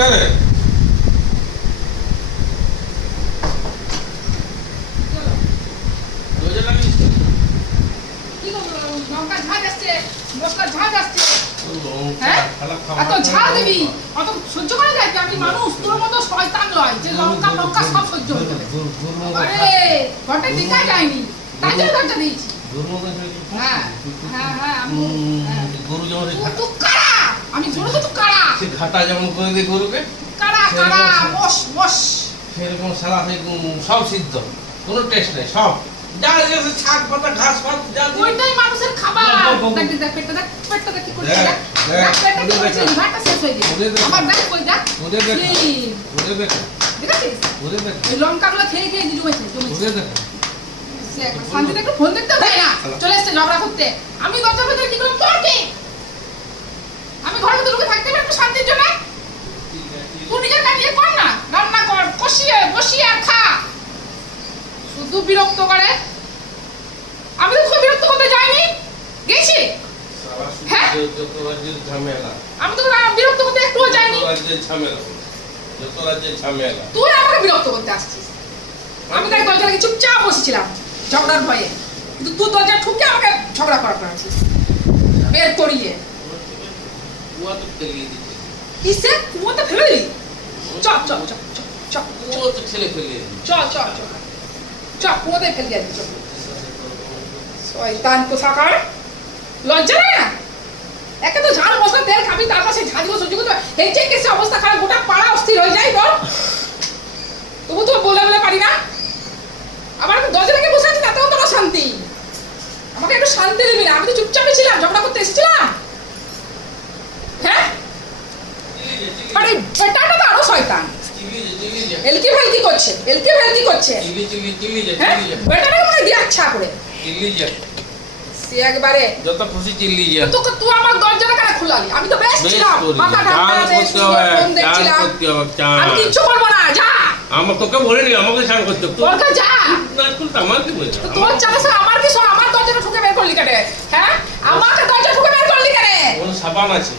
করে দোজে লাগিস কি করব লঙ্কা ঝাল আসছে মশলা ঝাল আসছে লঙ্কা হ্যাঁ খালা খাওয়া এত ঝাল দিবি অত সহ্য করা যায় কি আমি মানুষ তোর মতো শয়তান নয় যে লঙ্কা লঙ্কা সব সহ্য হয়ে যাবে আরে ঘরটা টিকা যায়নি তাই জন্য ঘরটা দিয়েছি হ্যাঁ হ্যাঁ হ্যাঁ আমি গরু যেমন তো কারা আমি গরু তো কারা সে ঘাটা যেমন করে দেয় গরুকে কারা কারা বস বস সেরকম সালা সব সিদ্ধ কোনো টেস্ট নেই সব যা আছে শাক পাতা ঘাস পাত যা ওইটাই মানুষের খাবার দেখ দেখ পেটটা দেখ কি করছে দেখ পেটটা কি করছে লিভারটা শেষ হয়ে গেছে আমার দেখ কই দেখ ওদের দেখ ওদের দেখ দেখছিস ওদের দেখ এই লঙ্কাগুলো খেয়ে খেয়ে জমেছে ওদের দেখ শান্তিতে একটু ফোন দেখতে দেয় না চলে এসছে ঝগড়া করতে আমি দরজা ভেতরে কি করলাম তোর কি আমি ঘরের ভিতরে ঢুকে থাকতে পারি একটু শান্তির জন্য তুই নিজের কাজ নিয়ে কর না রান্না কর কষিয়ে বসিয়ে আর খা শুধু বিরক্ত করে আমি তো খুব বিরক্ত করতে যাইনি গেছি হ্যাঁ যত রাজ্যের ঝামেলা আমি তো বিরক্ত করতে একটুও যাইনি রাজ্যের ঝামেলা যত রাজ্যের ঝামেলা তুই আমাকে বিরক্ত করতে আসছিস আমি তাই দরজা লাগিয়ে চুপচাপ বসেছিলাম ঝগড়ার ভয়ে কিন্তু তুই দরজা ঠুকে আমাকে ঝগড়া করাচ্ছিস বের করিয়ে কুয়া তো ফেলিয়ে দিচ্ছে কিসে কুয়োতে ফেলে দিলি চল চল চল চল চল কুয়া তো ছেলে ফেলিয়ে দিচ্ছে চল চল চল চল কুয়োতে ফেলে দিলি চল শয়তান কোথাকার লজ্জা নাই না একে তো ঝাল মশলা তেল খাবি তারপর সেই ঝাঁঝগুলো সহ্য করতে এই যে কেসে অবস্থা খারাপ গোটা পাড়া অস্থির হয়ে যায় বল তবু তো বলে পারি না আবার আমি দরজা রেখে বসে আছি তাতেও তোর শান্তি আমাকে একটু শান্তি দিবি না আমি তো চুপচাপই ছিলাম ঝগড়া করতে এসেছিলাম হ্যাঁ আরে বেটাটা তো আরো শয়তান এলকি ফেলকি করছে হ্যাঁ বেটাটাকে মনে দিয়ে আচ্ছা করে সে একবারে যত খুশি চিল্লি যা তোকে তুই আমার দরজাটা কেন খোলালি আমি তো বেশ ছিলাম মাথা ঠান্ডা বেশ ফোন দেখছিলাম আমি কিচ্ছু করবো না যা আমার তোকে বলিনি আমাকে স্নান করতে তোর কাছে যা না খুলতে আমার কি বলছে তোর চাপে আমার কি শোন আমার দরজাটা ঠুকে বের করলি কেন হ্যাঁ আমাকে দরজা ঠুকে বের করলি কেন কোন সাবান আছে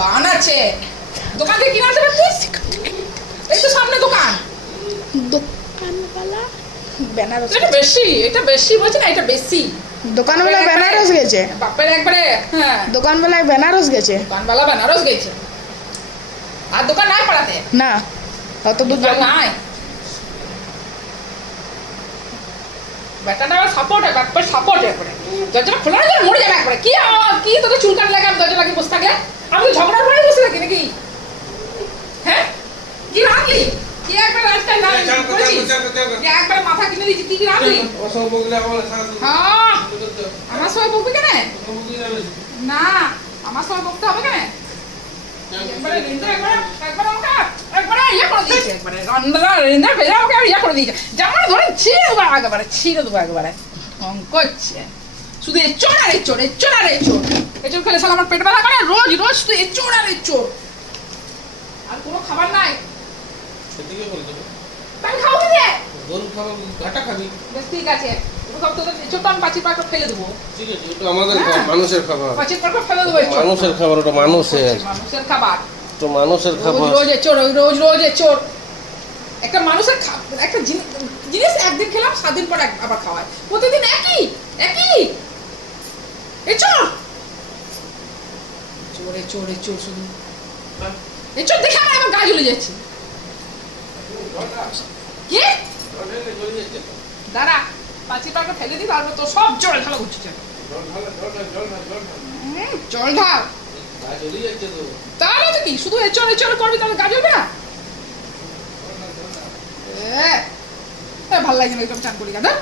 বান আছে দোকান থেকে কিনে আনতে পারছিস এই তো সামনে দোকান দোকানওয়ালা বেনারস এটা বেশি বলছি না এটা বেশি দোকানওয়ালা বেনারস গেছে বাপের একবারে হ্যাঁ দোকানওয়ালা বেনারস গেছে দোকানওয়ালা বেনারস গেছে আর দোকান নাই পাড়াতে না অত দূর দোকান নাই বেটাটা আবার সাপোর্ট একবার সাপোর্ট একবারে দরজাটা খোলা না মরে যাবে একবারে কি তোকে চুল কাট লাগে আমি দরজা লাগিয়ে বসে থাকলে আমি তো ঝগড়ার ভয়ে বসে থাকি নাকি হ্যাঁ কি রাখলি কি একবার রাস্তায় না করেছিস একবার মাথা কিনে দিয়েছি কি রাখলি ওসব বগলে আমার সাথে হ্যাঁ আমার সবাই বকবে কেন না আমার সবাই বকতে হবে কেন একবারে রিন্দা একবারে ইয়ে করে দিয়েছে একবারে রিন্দা ভেজা আমাকে ইয়ে করে দিয়েছে যেমন ধরে ছিঁড়ে দেবো একবারে করছে শুধু এচোর আর এচোর এচোর খেলে সালা আমার পেট ব্যথা করে রোজ শুধু এচোর আর এচোর আর কোনো খাবার নাই সেদিকে বলে দেবো আমি খাবো কি দিয়ে গরু খাবো ঘাটা খাবি বেশ ঠিক আছে সব তোদের এচোরটা আমি পাঁচির পাঁচটা ফেলে দেবো ঠিক আছে ওটা আমাদের মানুষের খাবার পাঁচির পাঁচটা ফেলে দেবো মানুষের খাবার ওটা মানুষের খাবার তো মানুষের খাবার রোজ এচোর একটা মানুষের একটা জিনিস একদিন খেলাম 7 দিন পর আবার খাওয়ায় প্রতিদিন একই এচোর শুধু এচোর দেখে আমার গা জ্বলে যাচ্ছে কি দাঁড়া পাঁচি পাকা ফেলে দিই তারপর তো সব জলে ঢালা ঘুরছে জল ঢাল তাহলে তো কি শুধু এচোর করবি তাহলে গা জ্বলবে না ভাল লাগছে না একদম চান করি গাদা